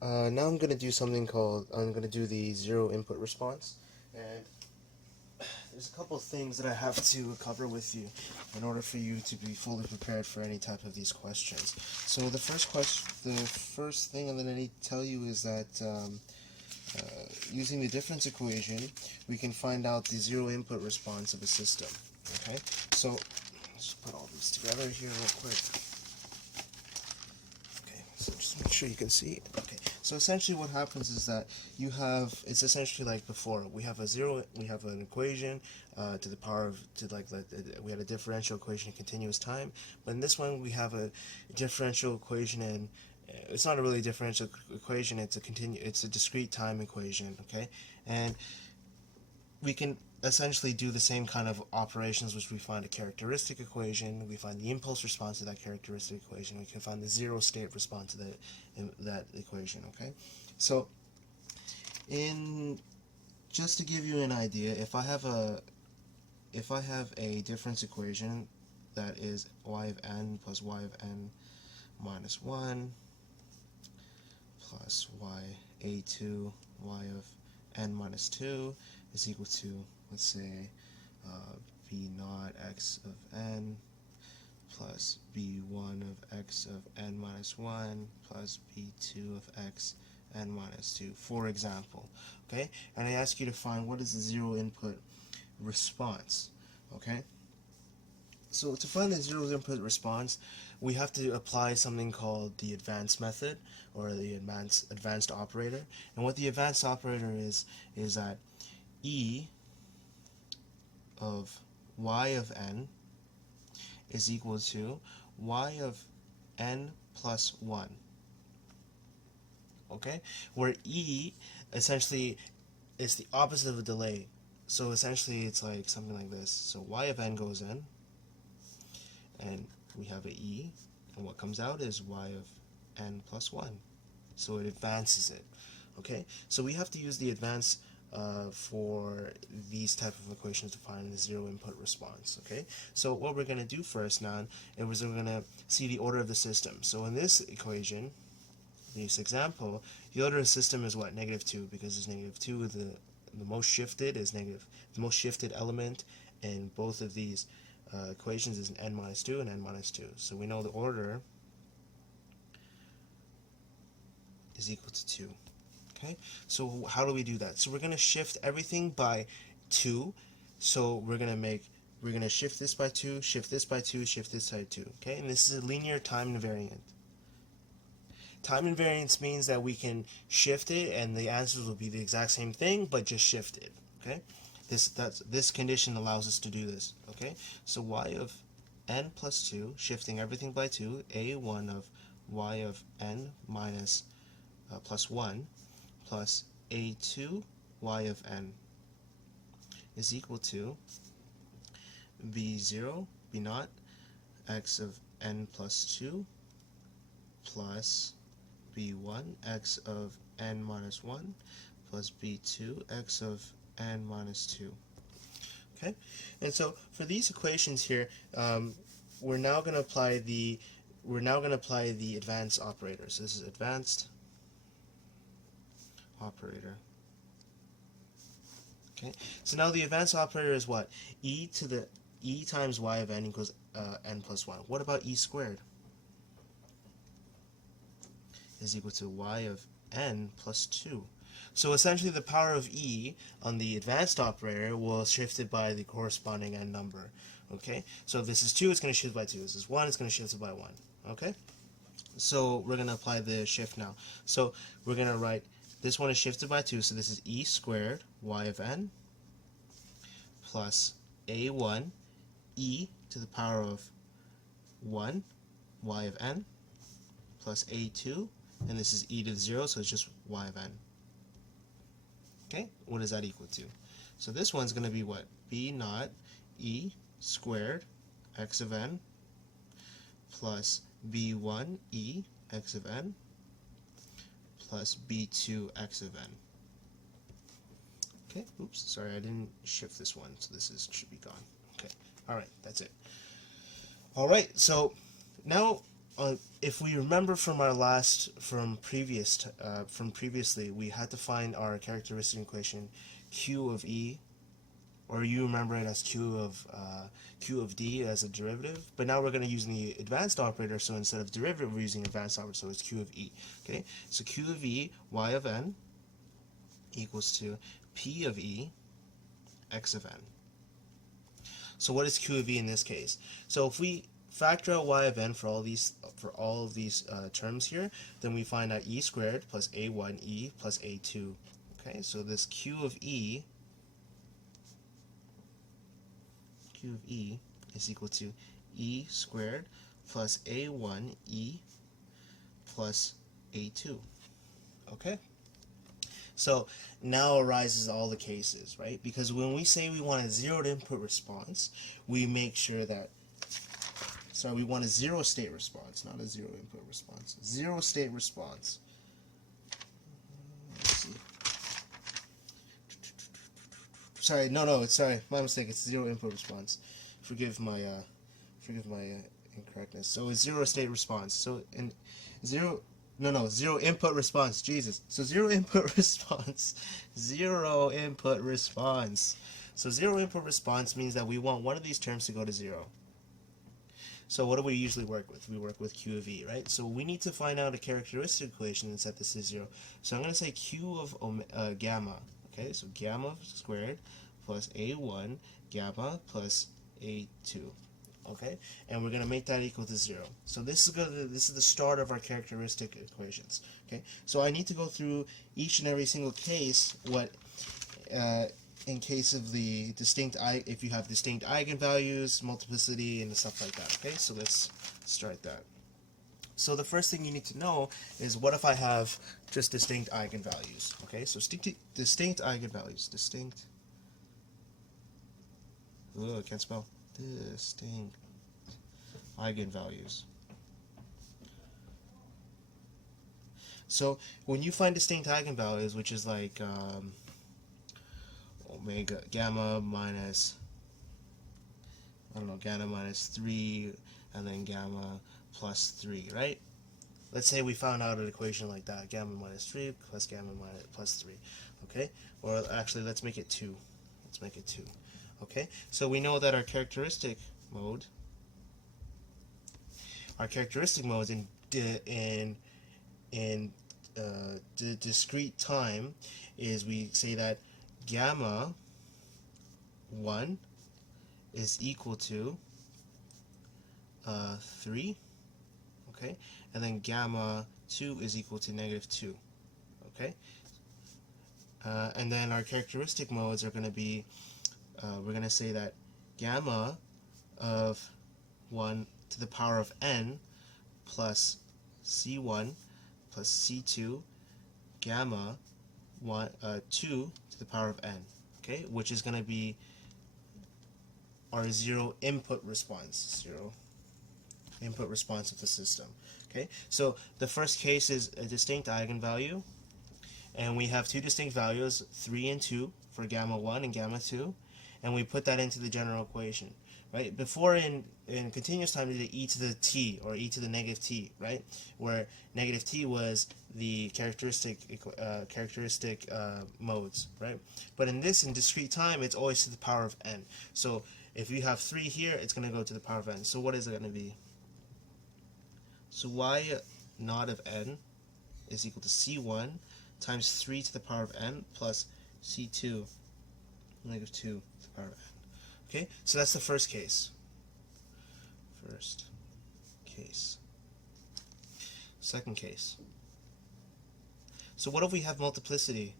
Now I'm going to do something called, I'm going to do the zero input response, and there's a couple of things that I have to cover with you in order for you to be fully prepared for any type of these questions. So the first thing that I need to tell you is that using the difference equation, we can find out the zero input response of a system. Okay, so let's put all these together here real quick. Okay, so just make sure you can see. Okay, so essentially what happens is that you have, it's essentially like before, we have an equation to the power of, we had a differential equation in continuous time, but in this one we have a differential equation in, it's not a really differential equation, it's a discrete time equation, okay? And we can essentially do the same kind of operations, which we find a characteristic equation, we find the impulse response to that characteristic equation, we can find the zero state response to that equation, okay? So, in just to give you an idea, if I have a difference equation that is y of n plus y of n minus 1 plus y a2 y of n minus 2 is equal to, let's say, b naught x of n plus b1 of x of n minus 1 plus b2 of x n minus 2, for example. Okay, and I ask you to find what is the zero input response. Okay, so to find the zero input response, we have to apply something called the advanced method, or the advanced operator. And what the advanced operator is that e of y of n is equal to y of n plus 1. Okay, where e essentially is the opposite of a delay. So essentially it's like something like this. So y of n goes in, and we have a e, and what comes out is y of n plus 1. So it advances it. Okay, so we have to use the advance for these type of equations to find the zero input response. Okay, so what we're going to do first now is we're going to see the order of the system. So in this equation, this example, the order of the system is what? -2, because it's -2. The most shifted is negative. The most shifted element in both of these equations is n minus 2 and n minus 2. So we know the order is equal to 2. Okay, so how do we do that? So we're going to shift everything by 2. So we're going to shift this by 2, shift this by 2, shift this by 2. Okay, and this is a linear time invariant. Time invariance means that we can shift it and the answers will be the exact same thing, but just shifted. Okay, this condition allows us to do this. Okay, so y of n plus 2, shifting everything by 2, a1 of y of n minus plus 1 plus a2 y of n is equal to b0, b naught, x of n plus 2 plus b1 x of n minus 1 plus b2 x of n minus 2. Okay, and so for these equations here, we're now going to apply the advanced operator. So this is advanced operator. Okay, so now the advanced operator is what? E times y of n equals n plus 1. What about e squared? Is equal to y of n plus 2. So essentially the power of e on the advanced operator will shift it by the corresponding n number. Okay, so if this is 2, it's going to shift by 2. This is 1, it's going to shift it by 1. Okay, so we're going to apply the shift now. So we're going to write, this one is shifted by 2, so this is e squared y of n plus a1 e to the power of 1 y of n plus a2, and this is e to the 0, so it's just y of n. Okay, what is that equal to? So this one's going to be what? b naught e squared x of n plus b1 e x of n plus b2 x of n. Okay, oops, sorry, I didn't shift this one, so should be gone. Okay, alright, that's it. Alright, so now if we remember from previously, we had to find our characteristic equation q of e, or you remember it as q of d as a derivative. But now we're going to use the advanced operator, so instead of derivative, we're using advanced operator, so it's q of e. Okay, so q of e y of n equals to p of e x of n. So what is q of e in this case? So if we factor out y of n for all of these terms here, then we find that e squared plus a1e plus a2. Okay, so this q of e is equal to e squared plus a1e plus a2. Okay? So now arises all the cases, right? Because when we say we want a zeroed input response, we make sure that, sorry, we want a zero state response, not a zero input response. Zero state response. Let's see. Sorry, sorry, my mistake. It's zero input response. Forgive my incorrectness. So it's zero state response. So in zero input response. Jesus. So zero input response. Zero input response. So zero input response means that we want one of these terms to go to zero. So what do we usually work with? We work with q of e, right? So we need to find out a characteristic equation and set this to 0. So I'm going to say q of gamma. Okay, so gamma squared plus a1 gamma plus a2. Okay, and we're going to make that equal to 0. So this is the start of our characteristic equations. Okay, so I need to go through each and every single case. In case of the if you have distinct eigenvalues, multiplicity, and stuff like that. Okay, so let's start that. So the first thing you need to know is, what if I have just distinct eigenvalues? Okay, so distinct eigenvalues. I can't spell. Distinct eigenvalues. So when you find distinct eigenvalues, which is like omega gamma minus, gamma minus 3, and then gamma plus 3, right? Let's say we found out an equation like that, gamma minus 3 plus gamma minus plus 3, okay? Or actually, let's make it 2. Let's make it 2, okay? So we know that our characteristic mode in discrete time is, we say that gamma 1 is equal to 3, okay, and then gamma 2 is equal to -2, okay, and then our characteristic modes are going to be, we're going to say that gamma of 1 to the power of n plus c1 plus c2 gamma 2 to the power of n, okay, which is going to be our zero input response of the system. Okay, so the first case is a distinct eigenvalue, and we have two distinct values, 3 and 2, for gamma 1 and gamma 2, and we put that into the general equation. Right? Before, in continuous time, we did e to the t, or e to the -t, right? Where -t was the characteristic modes, right? But in discrete time, it's always to the power of n. So if you have 3 here, it's going to go to the power of n. So what is it going to be? So y naught of n is equal to c1 times 3 to the power of n plus c2 -2 to the power of n. Okay, so that's the first case. Second case. So what if we have multiplicity?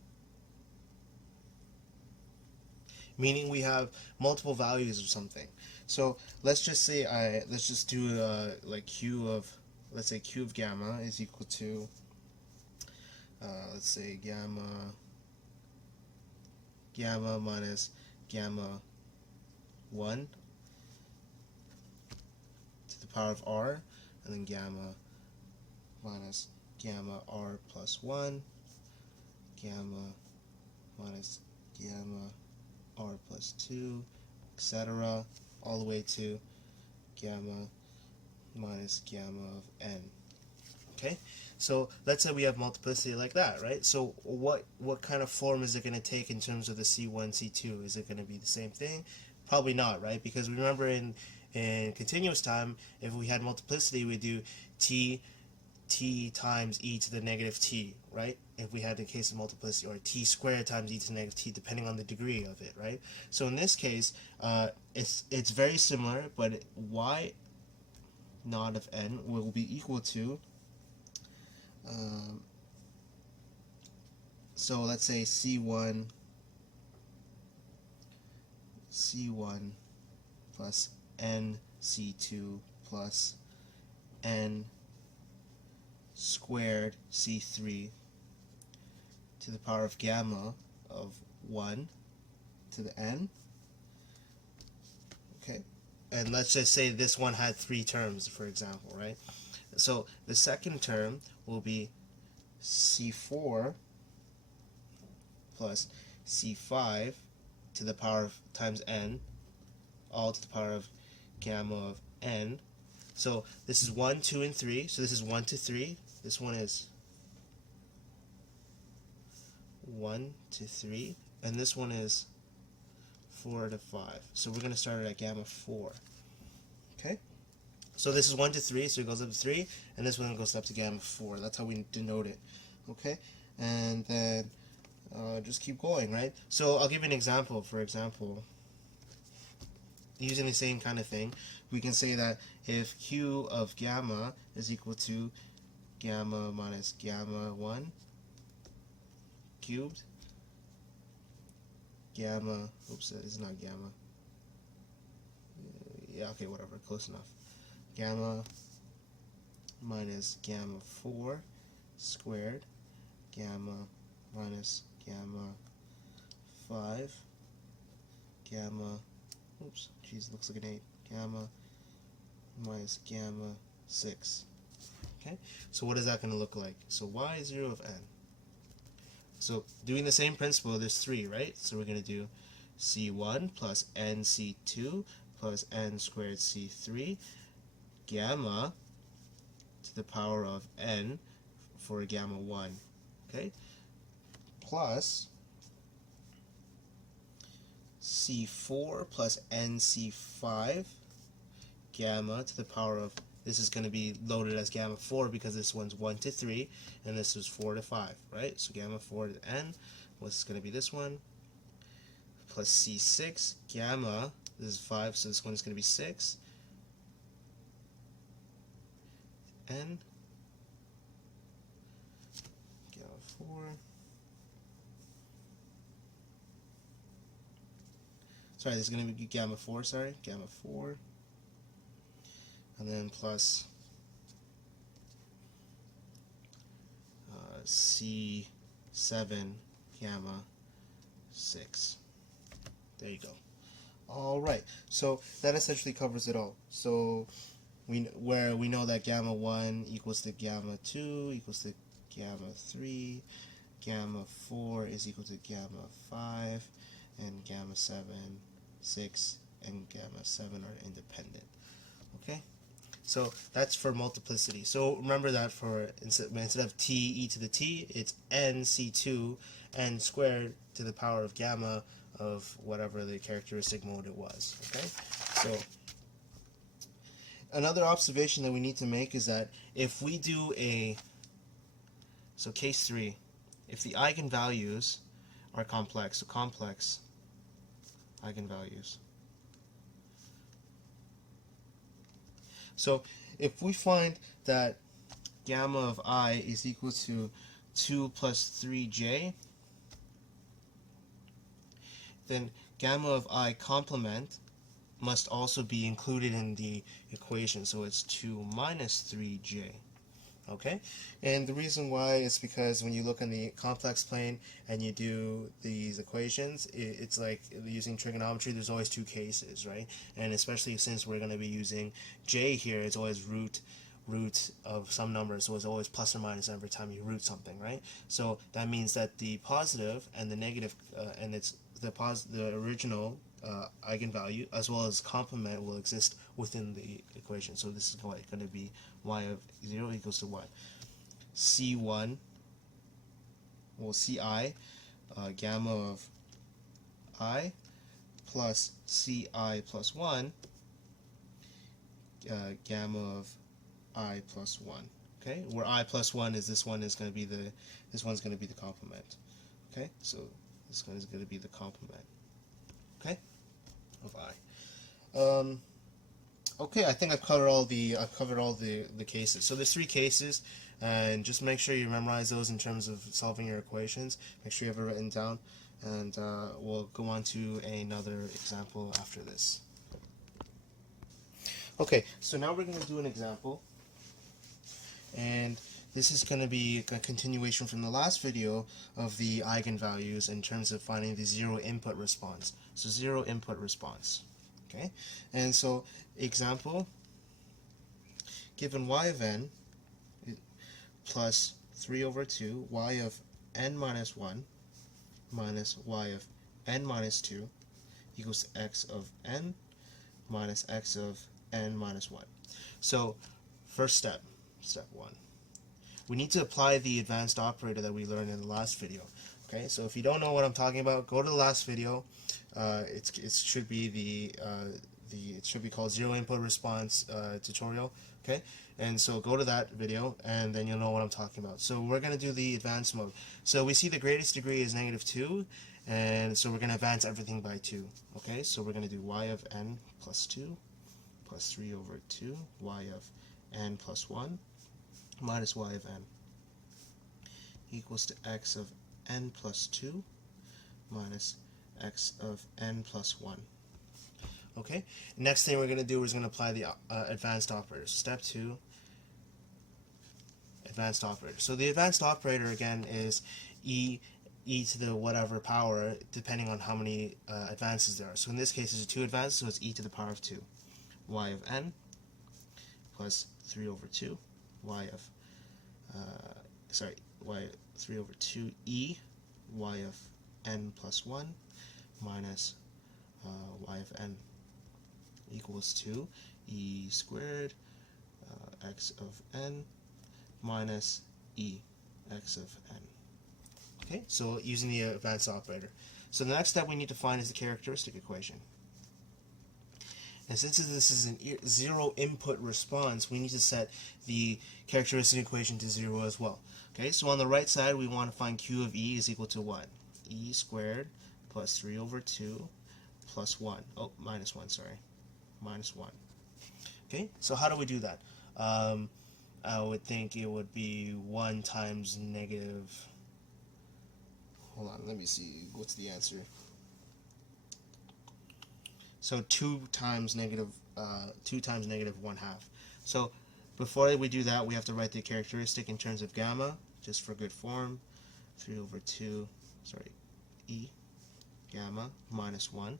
Meaning we have multiple values of something. So let's just say let's just do like let's say q of gamma is equal to let's say gamma minus gamma 1 to the power of r, and then gamma minus gamma r plus 1, gamma minus gamma r plus 2, etc., all the way to gamma minus gamma of n. Okay, so let's say we have multiplicity like that, right? So what kind of form is it going to take in terms of the C1, C2? Is it going to be the same thing? Probably not, right? Because remember in continuous time, if we had multiplicity, we do t times e to the negative t, right? If we had the case of multiplicity, or t squared times e to the negative t, depending on the degree of it, right? So in this case, it's very similar, but y naught of n will be equal to, so let's say C1 plus n C2 plus n squared C3 to the power of gamma of 1 to the n. Okay, and let's just say this one had 3 terms, for example, right? So the second term will be C4 plus C5 to the power of times n, all to the power of gamma of n. So this is 1, 2, and 3. So this is 1 to 3. This one is 1 to 3. And this one is 4 to 5. So we're going to start it at gamma 4. Okay? So this is 1 to 3, so it goes up to 3. And this one goes up to gamma 4. That's how we denote it. Okay? And then just keep going, right? So I'll give you an example. For example, using the same kind of thing, we can say that if Q of gamma is equal to gamma minus gamma 1 cubed, gamma, oops, it's not gamma, yeah, okay, whatever, close enough, gamma minus gamma 4 squared, gamma minus gamma 5, gamma, oops, geez, looks like an 8, gamma minus gamma 6. Okay, so what is that going to look like? So y0 of n. So doing the same principle, there's 3, right? So we're going to do c1 plus n c2 plus n squared c3 gamma to the power of n for gamma 1, okay, plus c4 plus nc5 gamma to the power of, this is going to be loaded as gamma 4 because this one's 1 to 3 and this is 4 to 5, right? So gamma 4 to n, what's going to be this one, plus c6 gamma, this is 5, so this one is going to be 6, n, gamma 4, sorry, this is going to be gamma 4, sorry, gamma 4, and then plus C7 gamma 6. There you go. Alright, so that essentially covers it all. So we know that gamma 1 equals to gamma 2 equals to gamma 3, gamma 4 is equal to gamma 5, and gamma 7, 6, and gamma 7 are independent. Okay? So that's for multiplicity. So remember that for instead of t e to the t, it's n c2 n squared to the power of gamma of whatever the characteristic mode it was. Okay. So another observation that we need to make is that if we do case 3, if the eigenvalues are complex, so complex eigenvalues. So if we find that gamma of I is equal to 2 plus 3j, then gamma of I complement must also be included in the equation. So it's 2 minus 3j. Okay? And the reason why is because when you look on the complex plane and you do these equations, it's like using trigonometry, there's always 2 cases, right? And especially since we're going to be using j here, it's always root of some number, so it's always plus or minus every time you root something, right? So that means that the positive and the negative, and it's the original eigenvalue as well as complement will exist within the equation. So this is going to be y of 0 equals to what? C1, well, Ci, gamma of I plus Ci plus 1, gamma of I plus 1. Okay, where I plus 1 is this one's going to be the complement. Okay, so this one is going to be the complement. Okay, of I. Okay, I think I've covered all the cases. So there's 3 cases, and just make sure you memorize those in terms of solving your equations. Make sure you have it written down, and we'll go on to another example after this. Okay, so now we're going to do an example, and this is going to be a continuation from the last video of the eigenvalues in terms of finding the zero input response. So zero input response. Okay, and so example, given y of n plus 3 over 2, y of n minus 1 minus y of n minus 2 equals to x of n minus x of n minus 1. So first step, step 1. We need to apply the advanced operator that we learned in the last video. Okay, so if you don't know what I'm talking about, go to the last video. It should be it should be called zero input response tutorial. Okay, and so go to that video, and then you'll know what I'm talking about. So we're going to do the advanced mode. So we see the greatest degree is -2, and so we're going to advance everything by 2. Okay, so we're going to do y of n plus 2 plus 3 over 2, y of n plus 1 minus y of n equals to x of n plus 2 minus x of n plus 1. Okay, next thing we're going to do is going to apply the advanced operator. Step 2, advanced operator. So the advanced operator again is e to the whatever power depending on how many advances there are. So in this case it's 2 advances, so it's e to the power of 2. Y of n plus 3 over 2, y of y 3 over 2 e y of n plus 1 minus y of n equals to e squared x of n minus e x of n. Okay, so using the advanced operator. So the next step we need to find is the characteristic equation. And since this is a zero input response, we need to set the characteristic equation to 0 as well. Okay, so on the right side we want to find q of e is equal to what? E squared plus 3 over 2 plus 1. Oh, minus 1, sorry. Minus 1. Okay, so how do we do that? I would think it would be 1 times negative... Hold on, let me see. What's the answer? So 2 times negative 1/2. So before we do that, we have to write the characteristic in terms of gamma, just for good form. 3 over 2, sorry, e gamma minus 1.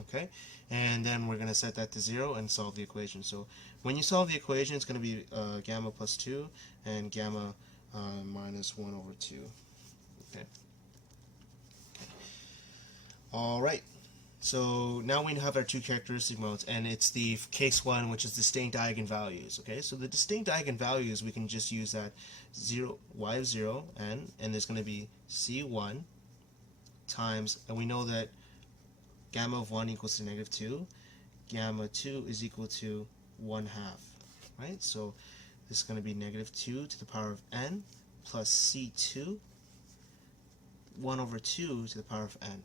Okay, and then we're going to set that to 0 and solve the equation. So when you solve the equation, it's going to be gamma plus 2 and gamma minus 1 over 2. Okay. Alright, so now we have our 2 characteristic modes, and it's the case 1, which is distinct eigenvalues. Okay, so the distinct eigenvalues, we can just use that 0, y of 0, and there's going to be c1 times, and we know that gamma of 1 equals to -2, gamma 2 is equal to 1/2, right? So this is going to be -2 to the power of n plus c2 1 over 2 to the power of n.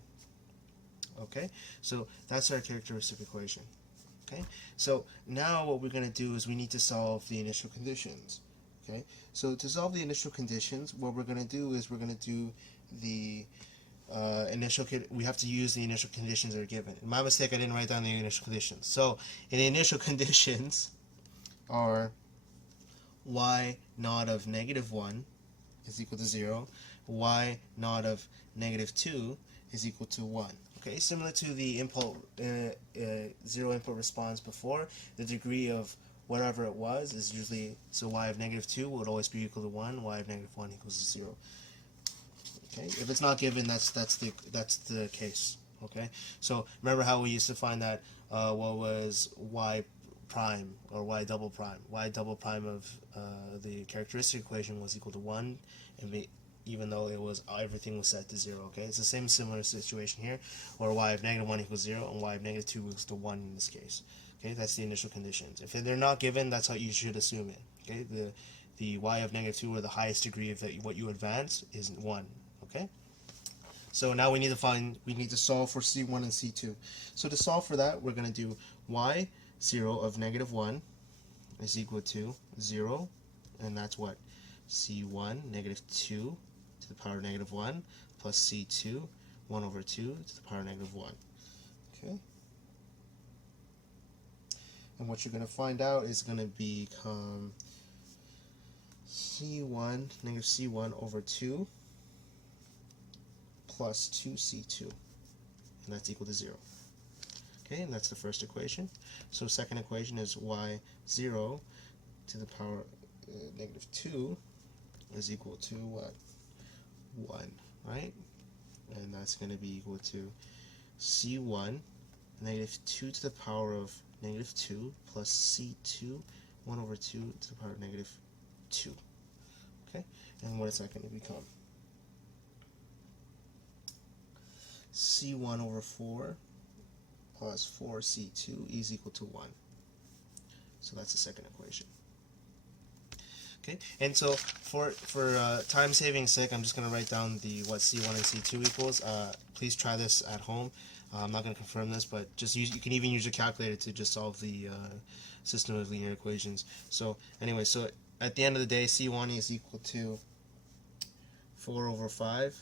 Okay, so that's our characteristic equation. Okay, so now what we're going to do is we need to solve the initial conditions. Okay, so to solve the initial conditions, what we're going to do is we're going to do the we have to use the initial conditions that are given. My mistake, I didn't write down the initial conditions. So in the initial conditions are y naught of -1 is equal to 0, y naught of -2 is equal to 1. Okay, similar to the zero input response before, the degree of whatever it was is usually, so y of -2 would always be equal to 1, y of -1 equals to 0. Okay, if it's not given, that's the case. Okay, so remember how we used to find that what was y prime or y double prime? Y double prime of the characteristic equation was equal to 1, and even though it was everything was set to 0. Okay, it's the same similar situation here, where y of negative 1 equals 0 and y of negative 2 equals to 1 in this case. Okay, that's the initial conditions. If they're not given, that's how you should assume it. Okay, the y of negative 2, or the highest degree of what you advance, is 1. Okay. So now we need to solve for C1 and C2. So to solve for that, we're going to do y0 of negative 1 is equal to 0, and that's what? C1, negative 2 to the power of negative 1, plus C2, 1 over 2 to the power of negative 1. Okay? And what you're going to find out is going to become C1, negative C1 over 2, plus 2c2, and that's equal to 0. Okay, and that's the first equation. So second equation is y0 to the power negative 2 is equal to what? 1, right? And that's going to be equal to c1, negative 2 to the power of negative 2, plus c2, 1 over 2 to the power of negative 2. Okay, and what is that going to become? C1 over 4 plus 4C2 is equal to 1. So that's the second equation. Okay, and so for time saving sake, I'm just going to write down what C1 and C2 equals. Please try this at home. I'm not going to confirm this, but just you can even use a calculator to just solve the system of linear equations. So anyway, so at the end of the day, C1 is equal to 4 over 5,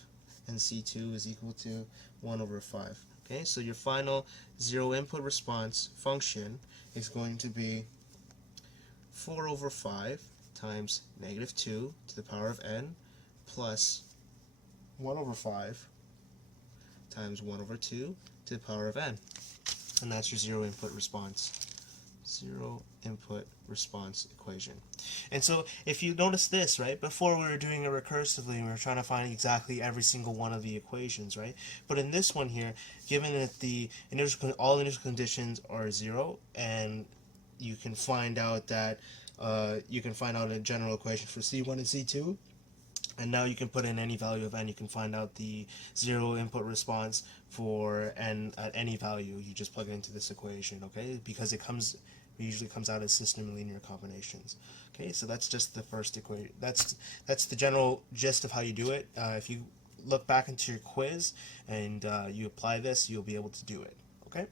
and C2 is equal to 1 over 5. Okay, so your final zero input response function is going to be 4 over 5 times negative 2 to the power of n plus 1 over 5 times 1 over 2 to the power of n. And that's your zero input response. Zero input response equation. And so if you notice this, right, before we were doing it recursively, we were trying to find exactly every single one of the equations, right? But in this one here, given that the all initial conditions are 0, and you can find out that a general equation for C1 and C2, and now you can put in any value of n. You can find out the zero input response for n at any value. You just plug it into this equation, okay? Because it usually comes out as system linear combinations. Okay, so that's just the first equation. That's the general gist of how you do it. If you look back into your quiz and you apply this, you'll be able to do it. Okay.